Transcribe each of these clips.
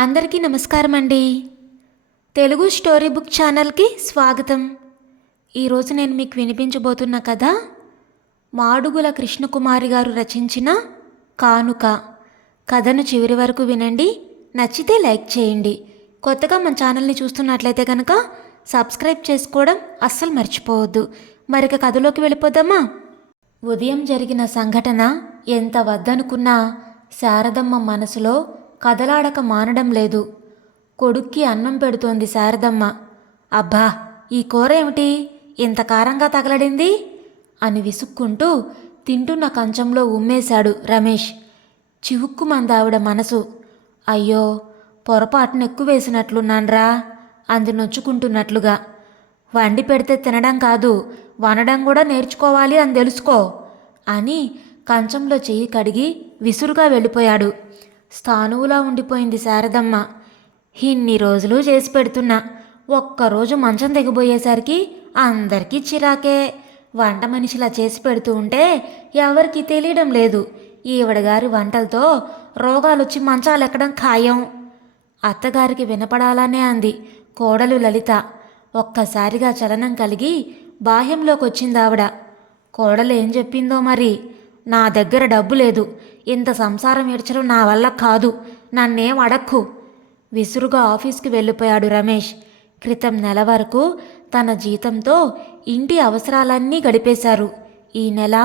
అందరికీ నమస్కారం అండి. తెలుగు స్టోరీ బుక్ ఛానల్కి స్వాగతం. ఈరోజు నేను మీకు వినిపించబోతున్న కథ మాడుగుల కృష్ణకుమారి గారు రచించిన కానుక. కథను చివరి వరకు వినండి. నచ్చితే లైక్ చేయండి. కొత్తగా మన ఛానల్ని చూస్తున్నట్లయితే కనుక సబ్స్క్రైబ్ చేసుకోవడం అస్సలు మర్చిపోవద్దు. మరిక కథలోకి వెళ్ళిపోదామా? ఉదయం జరిగిన సంఘటన ఎంత వద్దనుకున్నా శారదమ్మ మనసులో కదలాడక మానడం లేదు. కొడుక్కి అన్నం పెడుతోంది శారదమ్మ. అబ్బా, ఈ కూర ఏమిటి ఇంత కారంగా తగలడింది అని విసుక్కుంటూ తింటున్న కంచంలో ఉమ్మేశాడు రమేష్. చివుక్కుమందావిడ మనసు. అయ్యో, పొరపాటున ఎక్కువ వేసినట్లున్నాన్రా అంది నొచ్చుకుంటున్నట్లుగా. వండి పెడితే తినడం కాదు, వనడం కూడా నేర్చుకోవాలి అని తెలుసుకో అని కంచంలో చెయ్యి కడిగి విసురుగా వెళ్ళిపోయాడు. స్థానువులా ఉండిపోయింది శారదమ్మ. ఇన్ని రోజులు చేసి పెడుతున్నా, ఒక్కరోజు మంచం దిగబోయేసరికి అందరికీ చిరాకే. వంట మనిషిలా చేసి పెడుతూ ఉంటే ఎవరికి తెలియడం లేదు. ఈవిడగారి వంటలతో రోగాలొచ్చి మంచాలెక్కడం ఖాయం. అత్తగారికి వినపడాలనే అంది కోడలు లలిత. ఒక్కసారిగా చలనం కలిగి బాహ్యంలోకి వచ్చిందావిడ. కోడలు ఏం చెప్పిందో మరి. నా దగ్గర డబ్బు లేదు, ఇంత సంసారం ఏడ్చడం నా వల్ల కాదు, నన్నేం అడక్కు. విసురుగా ఆఫీస్కి వెళ్ళిపోయాడు రమేష్. క్రితం నెల వరకు తన జీతంతో ఇంటి అవసరాలన్నీ గడిపేశారు. ఈ నెల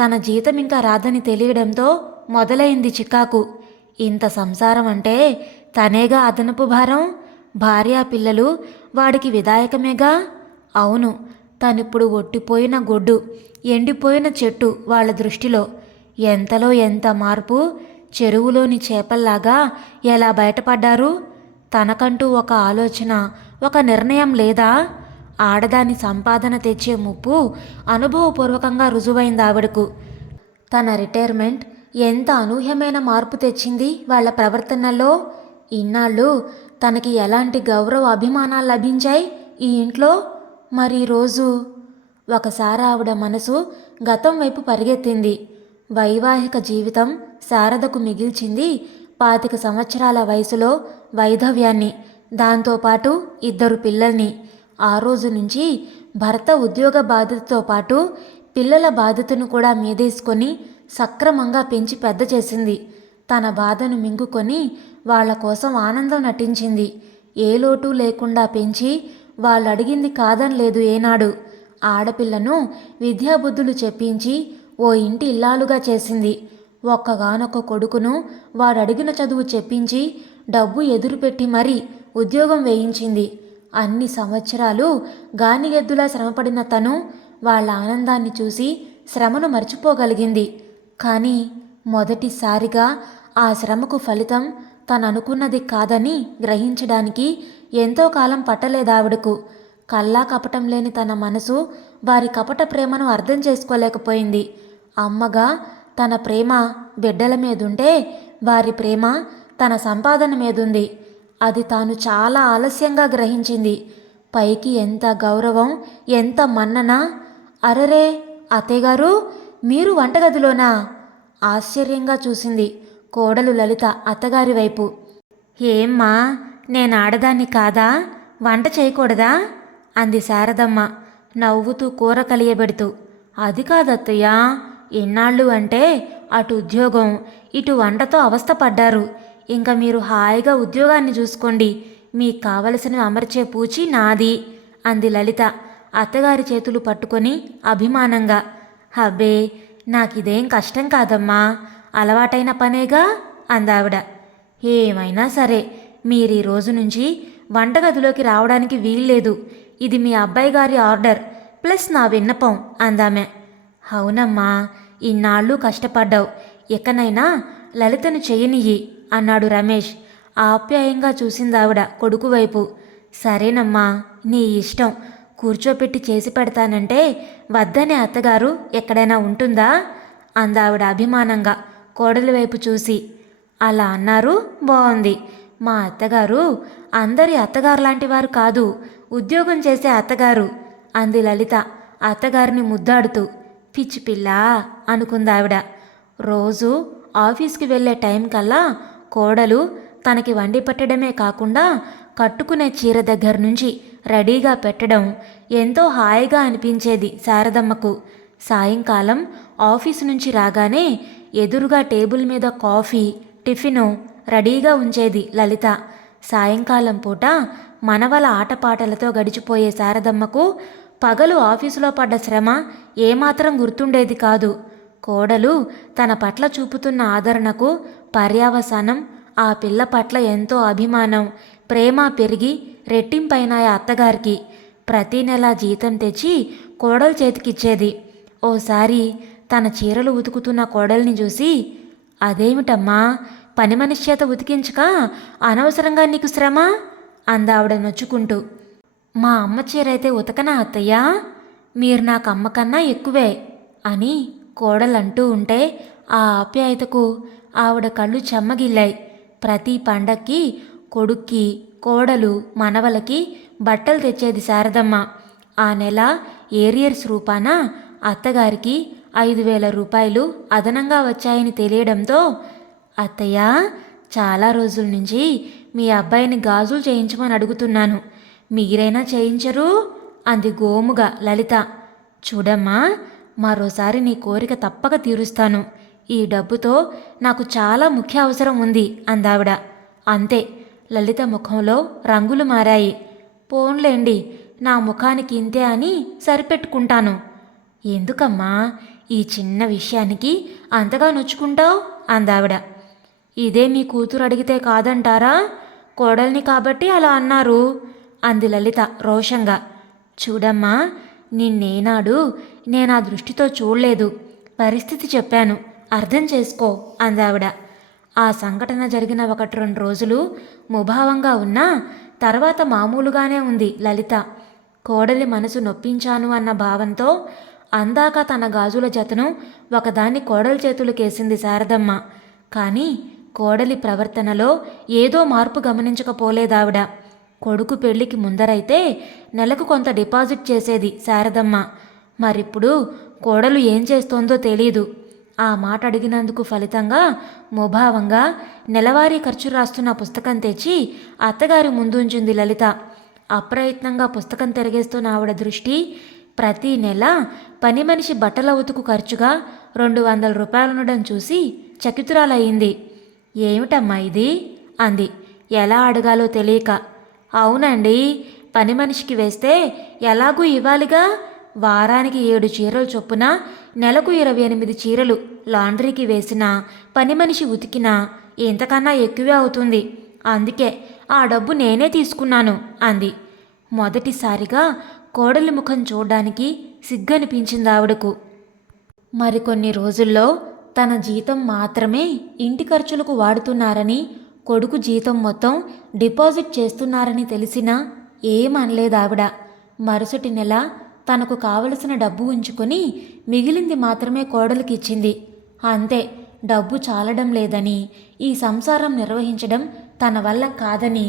తన జీతం ఇంకా రాదని తెలియడంతో మొదలైంది చికాకు. ఇంత సంసారం అంటే తనేగా అదనపు భారం. భార్యా పిల్లలు వాడికి విధాయకమేగా. అవును, తనిప్పుడు ఒట్టిపోయిన గొడ్డు, ఎండిపోయిన చెట్టు వాళ్ళ దృష్టిలో. ఎంతలో ఎంత మార్పు. చెరువులోని చేపల్లాగా ఎలా బయటపడ్డారు. తనకంటూ ఒక ఆలోచన, ఒక నిర్ణయం లేదా? ఆడదాని సంపాదన తెచ్చే ముప్పు అనుభవపూర్వకంగా రుజువైంది ఆవిడకు. తన రిటైర్మెంట్ ఎంత అనూహ్యమైన మార్పు తెచ్చింది వాళ్ళ ప్రవర్తనలో. ఇన్నాళ్ళు తనకి ఎలాంటి గౌరవ అభిమానాలు లభించాయి ఈ ఇంట్లో. మరి ఈరోజు ఒకసారి ఆవిడ మనసు గతం వైపు పరిగెత్తింది. వైవాహిక జీవితం శారదకు మిగిల్చింది 25 సంవత్సరాల వయసులో వైధవ్యాన్ని, దాంతోపాటు 2 పిల్లల్ని. ఆ రోజు నుంచి భర్త ఉద్యోగ బాధ్యతతో పాటు పిల్లల బాధ్యతను కూడా మీదేసుకొని సక్రమంగా పెంచి పెద్ద చేసింది. తన బాధను మింగుకొని వాళ్ల కోసం ఆనందం నటించింది. ఏ లోటు లేకుండా పెంచి వాళ్ళు అడిగింది కాదనలేదు ఏనాడు. ఆడపిల్లను విద్యాబుద్ధులు చెప్పించి ఓ ఇంటి ఇల్లాలుగా చేసింది. ఒక్కగానొక్క కొడుకును వాడడిగిన చదువు చెప్పించి డబ్బు ఎదురుపెట్టి మరీ ఉద్యోగం వేయించింది. అన్ని సంవత్సరాలు గానిగెద్దులా శ్రమపడిన తను వాళ్ళ ఆనందాన్ని చూసి శ్రమను మర్చిపోగలిగింది. కానీ మొదటిసారిగా ఆ శ్రమకు ఫలితం తననుకున్నది కాదని గ్రహించడానికి ఎంతో కాలం పట్టలేదావిడకు. కల్లా కపటం లేని తన మనసు వారి కపట ప్రేమను అర్థం చేసుకోలేకపోయింది. అమ్మగా తన ప్రేమ బిడ్డల మీదుంటే వారి ప్రేమ తన సంపాదన మీదుంది. అది తాను చాలా ఆలస్యంగా గ్రహించింది. పైకి ఎంత గౌరవం, ఎంత మన్నన. అరరే, అత్తయ్యగారు మీరు వంటగదిలోనా? ఆశ్చర్యంగా చూసింది కోడలు లలిత అత్తగారి వైపు. ఏమ్మా, నేను ఆడదాన్ని కాదా? వంట చేయకూడదా అంది శారదమ్మ నవ్వుతూ కూర కలియబెడుతూ. అది కాదత్తయ్యా, ఇన్నాళ్ళు అంటే అటు ఉద్యోగం ఇటు వంటతో అవస్థపడ్డారు. ఇంకా మీరు హాయిగా ఉద్యోగాన్ని చూసుకోండి, మీకు కావలసినవి అమర్చే పూచి నాది అంది లలిత అత్తగారి చేతులు పట్టుకొని అభిమానంగా. అబ్బే, నాకిదేం కష్టం కాదమ్మా, అలవాటైన పనేగా అందావిడ. ఏమైనా సరే, మీరీ రోజు నుంచి వంటగదిలోకి రావడానికి వీల్లేదు. ఇది మీ అబ్బాయి గారి ఆర్డర్ ప్లస్ నా విన్నపం అందామె. అవునమ్మా, ఇన్నాళ్ళు కష్టపడ్డావు, ఎక్కనైనా లలితను చెయ్యనియ్యి అన్నాడు రమేష్. ఆప్యాయంగా చూసిందావిడ కొడుకు వైపు. సరేనమ్మా, నీ ఇష్టం, కూర్చోపెట్టి చేసి పెడతానంటే వద్దనే అత్తగారు ఎక్కడైనా ఉంటుందా అందావిడ అభిమానంగా కోడలి వైపు చూసి. అలా అన్నారు, బాగుంది. మా అత్తగారు అందరి అత్తగారు లాంటి వారు కాదు, ఉద్యోగం చేసే అత్తగారు అంది లలిత అత్తగారిని ముద్దాడుతూ. పిచ్చి పిల్ల అనుకుందావిడ. రోజు ఆఫీస్కి వెళ్ళే టైం కల్లా కోడలు తనకి వండి పెట్టడమే కాకుండా కట్టుకునే చీర దగ్గర నుంచి రెడీగా పెట్టడం ఎంతో హాయిగా అనిపించేది శారదమ్మకు. సాయంకాలం ఆఫీసు నుంచి రాగానే ఎదురుగా టేబుల్ మీద కాఫీ, టిఫిను రెడీగా ఉంచేది లలిత. సాయంకాలం పూట మనవల ఆటపాటలతో గడిచిపోయే శారదమ్మకు పగలు ఆఫీసులో పడ్డ శ్రమ ఏమాత్రం గుర్తుండేది కాదు. కోడలు తన పట్ల చూపుతున్న ఆదరణకు పర్యావసానం ఆ పిల్ల పట్ల ఎంతో అభిమానం, ప్రేమ పెరిగి రెట్టింపైనాయి అత్తగారికి. ప్రతీ నెల జీతం తెచ్చి కోడలు చేతికిచ్చేది. ఓసారి తన చీరలు ఉతుకుతున్న కోడల్ని చూసి, అదేమిటమ్మా, పని మనిషి చేత ఉతికించక అనవసరంగా నీకు శ్రమ అందావిడ నొచ్చుకుంటూ. మా అమ్మ చీరైతే ఉతకనా అత్తయ్యా, మీరు నాకు అమ్మకన్నా ఎక్కువే అని కోడలంటూ ఉంటే ఆ ఆప్యాయతకు ఆవిడ కళ్ళు చెమ్మగిల్లాయి. ప్రతి పండక్కి కొడుక్కి, కోడలు, మనవలకి బట్టలు తెచ్చేది శారదమ్మ. ఆ నెల ఏరియర్స్ రూపాన అత్తగారికి 5,000 రూపాయలు అదనంగా వచ్చాయని తెలియడంతో, అత్తయ్య, చాలా రోజుల నుంచి మీ అబ్బాయిని గాజులు చేయించమని అడుగుతున్నాను, మీరైనా చేయించరు అంది గోముగా లలిత. చూడమ్మా, మరోసారి నీ కోరిక తప్పక తీరుస్తాను. ఈ డబ్బుతో నాకు చాలా ముఖ్య అవసరం ఉంది అందావిడ. అంతే, లలిత ముఖంలో రంగులు మారాయి. పోన్లేండి, నా ముఖానికి ఇంతే అని సరిపెట్టుకుంటాను. ఎందుకమ్మా ఈ చిన్న విషయానికి అంతగా నొచ్చుకుంటావు అందావిడ. ఇదే మీ కూతురు అడిగితే కాదంటారా? కోడల్ని కాబట్టి అలా అన్నారు అంది లలిత రోషంగా. చూడమ్మా, నిన్నేనాడు నేనా దృష్టితో చూడలేదు. పరిస్థితి చెప్పాను, అర్థం చేసుకో అందావిడ. ఆ సంఘటన జరిగిన 1-2 రోజులు ముభావంగా ఉన్నా తర్వాత మామూలుగానే ఉంది లలిత. కోడలి మనసు నొప్పించాను అన్న భావంతో అందాక తన గాజుల జతను ఒకదాన్ని కోడలి చేతులకేసింది శారదమ్మ. కానీ కోడలి ప్రవర్తనలో ఏదో మార్పు గమనించకపోలేదావిడ. కొడుకు పెళ్లికి ముందరైతే నెలకు కొంత డిపాజిట్ చేసేది శారదమ్మ. మరిప్పుడు కోడలు ఏం చేస్తోందో తెలీదు. ఆ మాట అడిగినందుకు ఫలితంగా ముభావంగా నెలవారీ ఖర్చు రాస్తున్న పుస్తకం తెచ్చి అత్తగారి ముందుంచింది లలిత. అప్రయత్నంగా పుస్తకం తిరిగేస్తున్న ఆవిడ దృష్టి ప్రతీ నెల పని మనిషి బట్టల ఉతుకు ఖర్చుగా 200 రూపాయలుండడం చూసి చకితురాలయ్యింది. ఏమిటమ్మా ఇది అంది, ఎలా అడగాలో తెలియక. అవునండి, పని మనిషికి వేస్తే ఎలాగూ ఇవ్వాలిగా. వారానికి 7 చీరలు చొప్పున నెలకు 28 చీరలు లాండ్రీకి వేసినా పని మనిషి ఉతికినా ఇంతకన్నా ఎక్కువే అవుతుంది. అందుకే ఆ డబ్బు నేనే తీసుకున్నాను అంది. మొదటిసారిగా కోడలి ముఖం చూడ్డానికి సిగ్గనిపించింది ఆవిడకు. మరికొన్ని రోజుల్లో తన జీతం మాత్రమే ఇంటి ఖర్చులకు వాడుతున్నారని, కొడుకు జీతం మొత్తం డిపాజిట్ చేస్తున్నారని తెలిసినా ఏమనలేదావిడ. మరుసటి నెల తనకు కావలసిన డబ్బు ఉంచుకొని మిగిలింది మాత్రమే కోడలికిచ్చింది. అంతే, డబ్బు చాలడం లేదని, ఈ సంసారం నిర్వహించడం తన వల్ల కాదని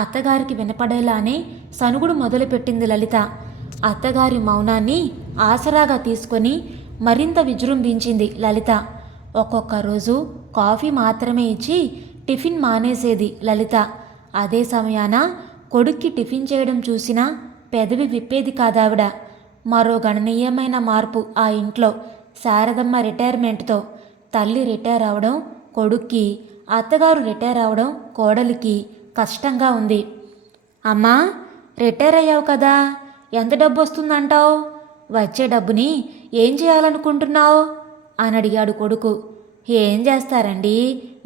అత్తగారికి వినపడేలానే సనుగుడు మొదలుపెట్టింది లలిత. అత్తగారి మౌనాన్ని ఆసరాగా తీసుకొని మరింత విజృంభించింది లలిత. ఒక్కొక్క రోజు కాఫీ మాత్రమే ఇచ్చి టిఫిన్ మానేసేది లలిత. అదే సమయాన కొడుక్కి టిఫిన్ చేయడం చూసినా పెదవి విప్పేది కాదావిడ. మరో గణనీయమైన మార్పు ఆ ఇంట్లో శారదమ్మ రిటైర్మెంట్తో. తల్లి రిటైర్ అవడం కొడుక్కి, అత్తగారు రిటైర్ అవడం కోడలికి కష్టంగా ఉంది. అమ్మా, రిటైర్ అయ్యావు కదా, ఎంత డబ్బు వస్తుందంటావు? వచ్చే డబ్బుని ఏం చేయాలనుకుంటున్నావు అని అడిగాడు కొడుకు. ఏం చేస్తారండి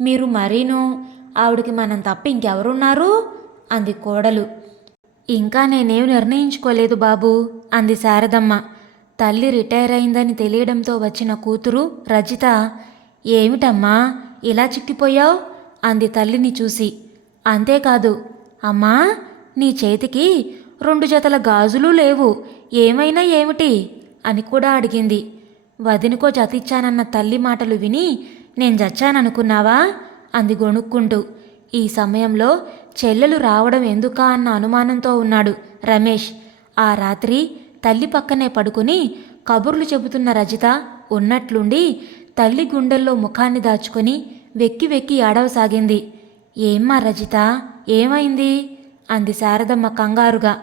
మీరు మరీను, ఆవిడికి మనం తప్ప ఇంకెవరున్నారు అంది కోడలు. ఇంకా నేనేం నిర్ణయించుకోలేదు బాబు అంది శారదమ్మ. తల్లి రిటైర్ అయిందని తెలియడంతో వచ్చిన కూతురు రజిత, ఏమిటమ్మా ఇలా చిక్కిపోయావు అంది తల్లిని చూసి. అంతేకాదు, అమ్మా, నీ చేతికి 2 జతల గాజులు లేవు, ఏమైనా ఏమిటి అని కూడా అడిగింది. వదినకో జతిచ్చానన్న తల్లి మాటలు విని నేను చచ్చాననుకున్నావా అంది గొణుక్కుంటూ. ఈ సమయంలో చెల్లెలు రావడం ఎందుకా అన్న అనుమానంతో ఉన్నాడు రమేష్. ఆ రాత్రి తల్లి పక్కనే పడుకుని కబుర్లు చెబుతున్న రజిత ఉన్నట్లుండి తల్లి గుండెల్లో ముఖాన్ని దాచుకొని వెక్కి వెక్కి ఏడవసాగింది. ఏమ్మా రజిత, ఏమైంది? అంది శారదమ్మ కంగారుగా.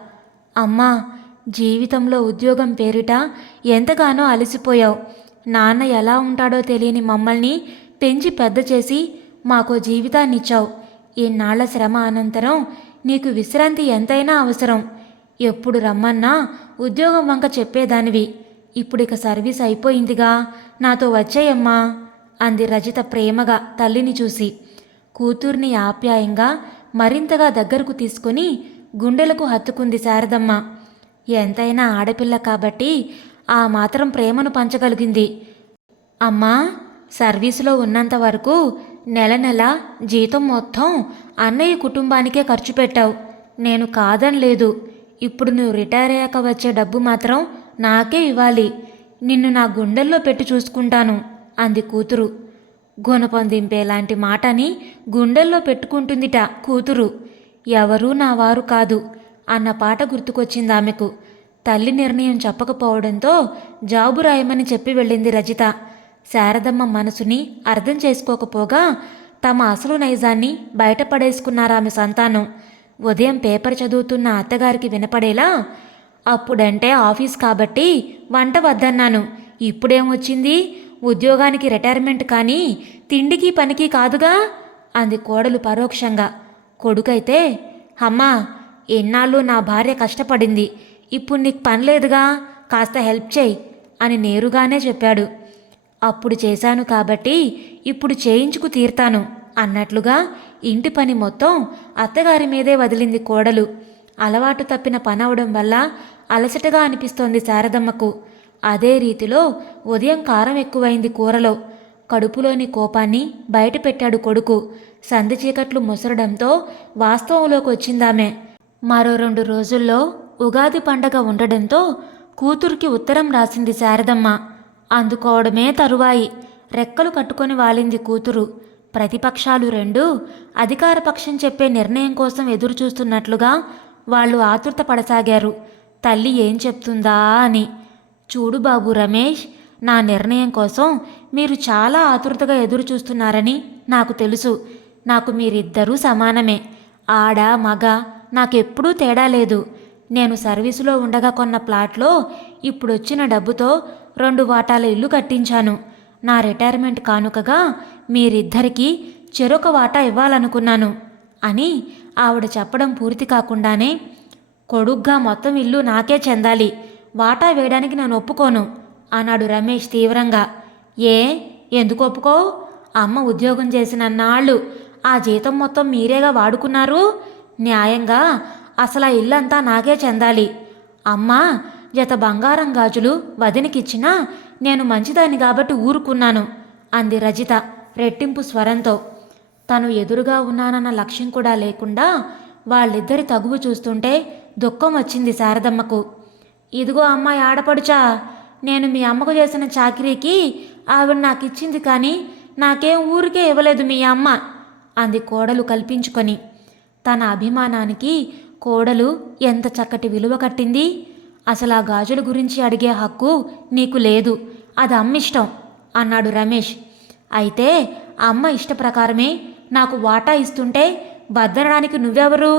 అమ్మా, జీవితంలో ఉద్యోగం పేరిట ఎంతగానో అలసిపోయావు. నాన్న ఎలా ఉంటాడో తెలియని మమ్మల్ని పెంచి పెద్ద చేసి మాకో జీవితాన్నిచ్చావు. ఇన్నాళ్ల శ్రమ అనంతరం నీకు విశ్రాంతి ఎంతైనా అవసరం. ఎప్పుడు రమ్మన్నా ఉద్యోగం వంక చెప్పేదానివి. ఇప్పుడిక సర్వీస్ అయిపోయిందిగా, నాతో వచ్చేయమ్మా అంది రజిత ప్రేమగా తల్లిని చూసి. కూతుర్ని ఆప్యాయంగా మరింతగా దగ్గరకు తీసుకుని గుండెలకు హత్తుకుంది శారదమ్మ. ఎంతైనా ఆడపిల్ల కాబట్టి ఆ మాత్రం ప్రేమను పంచగలిగింది. అమ్మా, సర్వీసులో ఉన్నంత వరకు నెల నెల జీతం మొత్తం అన్నయ్య కుటుంబానికే ఖర్చు పెట్టావు. నేను కాదనలేదు. ఇప్పుడు నువ్వు రిటైర్ అయ్యాక వచ్చే డబ్బు మాత్రం నాకే ఇవ్వాలి. నిన్ను నా గుండెల్లో పెట్టి చూసుకుంటాను అంది కూతురు. గుణపొందింపేలాంటి మాటని గుండెల్లో పెట్టుకుంటుందిట కూతురు. ఎవరూ నా వారు కాదు అన్న పాట గుర్తుకొచ్చింది ఆమెకు. తల్లి నిర్ణయం చెప్పకపోవడంతో జాబు రాయమని చెప్పి వెళ్ళింది రజిత. శారదమ్మ మనసుని అర్థం చేసుకోకపోగా తమ అసలు నైజాన్ని బయటపడేసుకున్నారామె సంతానం. ఉదయం పేపర్ చదువుతున్న అత్తగారికి వినపడేలా, అప్పుడంటే ఆఫీస్ కాబట్టి వంట వద్దన్నాను, ఇప్పుడేమొచ్చింది, ఉద్యోగానికి రిటైర్మెంట్ కానీ తిండికి పనికి కాదుగా అంది కోడలు పరోక్షంగా. కొడుకైతే, అమ్మా, ఎన్నాళ్ళు నా భార్య కష్టపడింది, ఇప్పుడు నీకు పనిలేదుగా, కాస్త హెల్ప్ చేయి అని నేరుగానే చెప్పాడు. అప్పుడు చేశాను కాబట్టి ఇప్పుడు చేయించుకు తీర్తాను అన్నట్లుగా ఇంటి పని మొత్తం అత్తగారి మీదే వదిలింది కోడలు. అలవాటు తప్పిన పనవడం వల్ల అలసటగా అనిపిస్తోంది శారదమ్మకు. అదే రీతిలో ఉదయం కారం ఎక్కువైంది కూరలో. కడుపులోని కోపాన్ని బయట పెట్టాడు కొడుకు. సంధి చీకట్లు ముసరడంతో వాస్తవంలోకి వచ్చిందామె. మరో 2 రోజుల్లో ఉగాది పండగ ఉండడంతో కూతురికి ఉత్తరం రాసింది శారదమ్మ. అందుకోవడమే తరువాయి. రెక్కలు కట్టుకొని వాలింది కూతురు. ప్రతిపక్షాలు రెండూ అధికారపక్షం చెప్పే నిర్ణయం కోసం ఎదురుచూస్తున్నట్లుగా వాళ్ళు ఆతృత పడసాగారు, తల్లి ఏం చెప్తుందా అని. చూడు బాబు రమేష్, నా నిర్ణయం కోసం మీరు చాలా ఆతృతగా ఎదురుచూస్తున్నారని నాకు తెలుసు. నాకు మీరిద్దరూ సమానమే. ఆడ మగ నాకెప్పుడూ తేడా లేదు. నేను సర్వీసులో ఉండగా కొన్న ప్లాట్లో ఇప్పుడొచ్చిన డబ్బుతో 2 వాటాల ఇల్లు కట్టించాను. నా రిటైర్మెంట్ కానుకగా మీరిద్దరికీ చెరొక వాటా ఇవ్వాలనుకున్నాను అని ఆవిడ చెప్పడం పూర్తి కాకుండానే, కొడుగ్గా మొత్తం ఇల్లు నాకే చెందాలి, వాటా వేయడానికి నేను ఒప్పుకోను అన్నాడు రమేష్ తీవ్రంగా. ఎందుకు ఒప్పుకో? అమ్మ ఉద్యోగం చేసినన్నాళ్ళు ఆ జీతం మొత్తం మీరేగా వాడుకున్నారు. న్యాయంగా అసలు ఆ ఇల్లంతా నాకే చెందాలి. అమ్మ జత బంగారం గాజులు వదినకిచ్చినా నేను మంచిదాన్ని కాబట్టి ఊరుకున్నాను అంది రజిత రెట్టింపు స్వరంతో. తను ఎదురుగా ఉన్నానన్న లక్ష్యం కూడా లేకుండా వాళ్ళిద్దరి తగువు చూస్తుంటే దుఃఖం వచ్చింది శారదమ్మకు. ఇదిగో అమ్మాయి ఆడపడుచా, నేను మీ అమ్మకు చేసిన చాకిరీకి ఆవిడ నాకిచ్చింది కానీ నాకేం ఊరికే ఇవ్వలేదు మీ అమ్మ అంది కోడలు కల్పించుకొని. తన అభిమానానికి కోడలు ఎంత చక్కటి విలువ కట్టింది. అసలు ఆ గాజుల గురించి అడిగే హక్కు నీకు లేదు, అది అమ్మిష్టం అన్నాడు రమేష్. అయితే అమ్మ ఇష్టప్రకారమే నాకు వాటా ఇస్తుంటే బద్దనడానికి నువ్వెవరు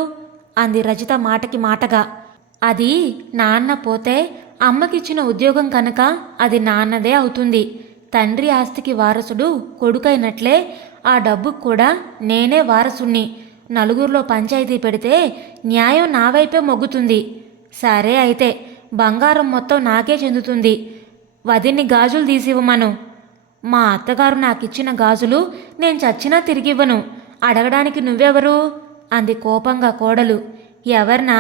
అంది రజిత మాటకి మాటగా. అది నాన్న పోతే అమ్మకిచ్చిన ఉద్యోగం కనుక అది నాన్నదే అవుతుంది. తండ్రి ఆస్తికి వారసుడు కొడుకైనట్లే ఆ డబ్బుకు కూడా నేనే వారసుణ్ణి. నలుగురిలో పంచాయతీ పెడితే న్యాయం నా వైపే మొగ్గుతుంది. సరే అయితే బంగారం మొత్తం నాకే చెందుతుంది. వదిన్ని గాజులు తీసివ్వమను. మా అత్తగారు నాకిచ్చిన గాజులు నేను చచ్చినా తిరిగివ్వను. అడగడానికి నువ్వెవరు అంది కోపంగా కోడలు. ఎవర్నా?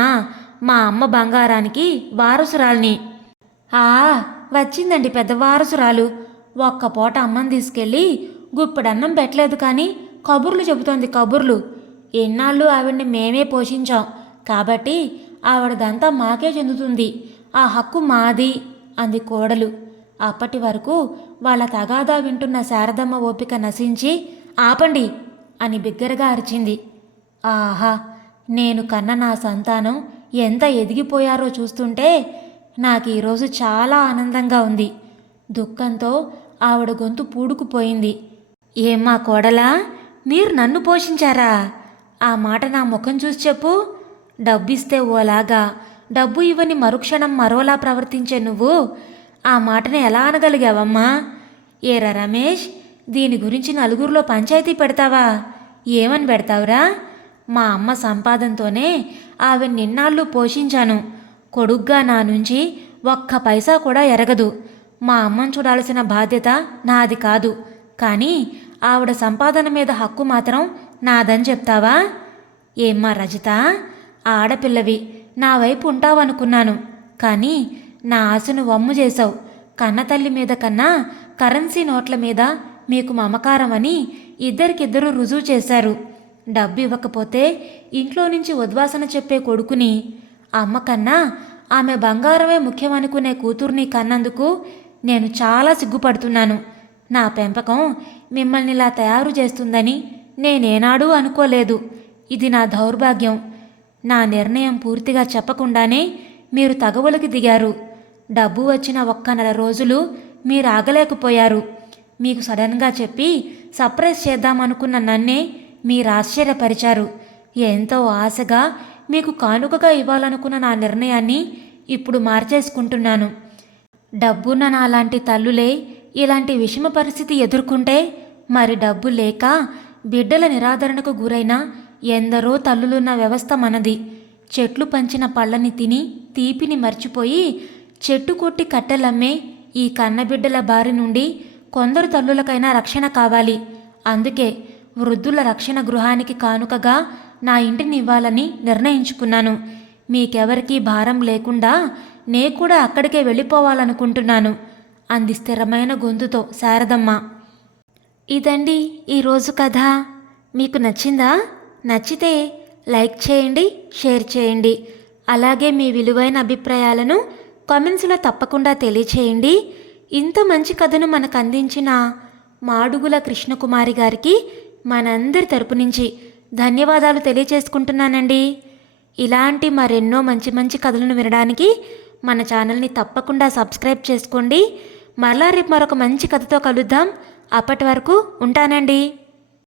మా అమ్మ బంగారానికి వారసురాల్ని. వచ్చిందండి పెద్ద వారసురాలు. ఒక్క పూట అమ్మని తీసుకెళ్ళి గుప్పెడన్నం పెట్టలేదు కానీ కబుర్లు చెబుతోంది కబుర్లు. ఎన్నాళ్ళు ఆవిడ్ని మేమే పోషించాం కాబట్టి ఆవిడదంతా మాకే చెందుతుంది. ఆ హక్కు మాది అంది కోడలు. అప్పటి వరకు వాళ్ళ తగాదా వింటున్న శారదమ్మ ఓపిక నశించి ఆపండి అని బిగ్గరగా అరిచింది. ఆహా, నేను కన్న నా సంతానం ఎంత ఎదిగిపోయారో చూస్తుంటే నాకు ఈరోజు చాలా ఆనందంగా ఉంది. దుఃఖంతో ఆవిడ గొంతు పూడుకుపోయింది. ఏమ్మా కోడలా, మీరు నన్ను పోషించారా? ఆ మాట నా ముఖం చూసి చెప్పు. డబ్బిస్తే ఓలాగా, డబ్బు ఇవ్వని మరుక్షణం మరోలా ప్రవర్తించే నువ్వు ఆ మాటని ఎలా అనగలిగావమ్మా? ఏరా రమేష్, దీని గురించి నలుగురిలో పంచాయతీ పెడతావా? ఏమని పెడతావురా? మా అమ్మ సంపాదనతోనే ఆమె నిన్నాళ్ళు పోషించాను. కొడుగ్గా నా నుంచి ఒక్క పైసా కూడా ఎరగదు. మా అమ్మను చూడాల్సిన బాధ్యత నాది కాదు, కానీ ఆవిడ సంపాదన మీద హక్కు మాత్రం నాదని చెప్తావా? ఏమ్మా రజిత, ఆడపిల్లవి, నా వైపు ఉంటావనుకున్నాను, కానీ నా ఆశను వమ్ము చేశావు. కన్నతల్లి మీద కన్నా కరెన్సీ నోట్ల మీద మీకు మమకారం అని ఇద్దరికిద్దరూ రుజువు చేశారు. డబ్బు ఇవ్వకపోతే ఇంట్లో నుంచి ఉద్వాసన చెప్పే కొడుకుని, అమ్మ కన్నా ఆమె బంగారమే ముఖ్యమనుకునే కూతుర్ని కన్నందుకు నేను చాలా సిగ్గుపడుతున్నాను. నా పెంపకం మిమ్మల్ని ఇలా తయారు చేస్తుందని నేనేనాడూ అనుకోలేదు. ఇది నా దౌర్భాగ్యం. నా నిర్ణయం పూర్తిగా చెప్పకుండానే మీరు తగవులకి దిగారు. డబ్బు వచ్చిన ఒక్క నెల రోజులు మీరు ఆగలేకపోయారు. మీకు సడన్గా చెప్పి సర్ప్రైజ్ చేద్దామనుకున్న నన్నే మీరు ఆశ్చర్యపరిచారు. ఎంతో ఆశగా మీకు కానుకగా ఇవ్వాలనుకున్న నా నిర్ణయాన్ని ఇప్పుడు మార్చేసుకుంటున్నాను. డబ్బున్న నాలాంటి తల్లులే ఇలాంటి విషమ పరిస్థితి ఎదుర్కొంటే మరి డబ్బు లేక బిడ్డల నిరాదరణకు గురైన ఎందరో తల్లులున్న వ్యవస్థ మనది. చెట్లు పంచిన పళ్ళని తిని తీపిని మర్చిపోయి చెట్టు కొట్టి కట్టెలమ్మే ఈ కన్నబిడ్డల బారి నుండి కొందరు తల్లులకైనా రక్షణ కావాలి. అందుకే వృద్ధుల రక్షణ గృహానికి కానుకగా నా ఇంటిని ఇవ్వాలని నిర్ణయించుకున్నాను. మీకెవరికీ భారం లేకుండా నే కూడా అక్కడికే వెళ్ళిపోవాలనుకుంటున్నాను అంది స్థిరమైన గొంతుతో శారదమ్మ. ఇదండి ఈరోజు కథ. మీకు నచ్చిందా? నచ్చితే లైక్ చేయండి, షేర్ చేయండి. అలాగే మీ విలువైన అభిప్రాయాలను కామెంట్స్లో తప్పకుండా తెలియచేయండి. ఇంత మంచి కథను మనకు అందించిన మాడుగుల కృష్ణకుమారి గారికి మనందరి తరపు నుంచి ధన్యవాదాలు తెలియచేసుకుంటున్నానండి. ఇలాంటి మరెన్నో మంచి మంచి కథలను వినడానికి మన ఛానల్ని తప్పకుండా సబ్స్క్రైబ్ చేసుకోండి. మరలా రేపు మరొక మంచి కథతో కలుద్దాం. అప్పటి వరకు ఉంటానండి.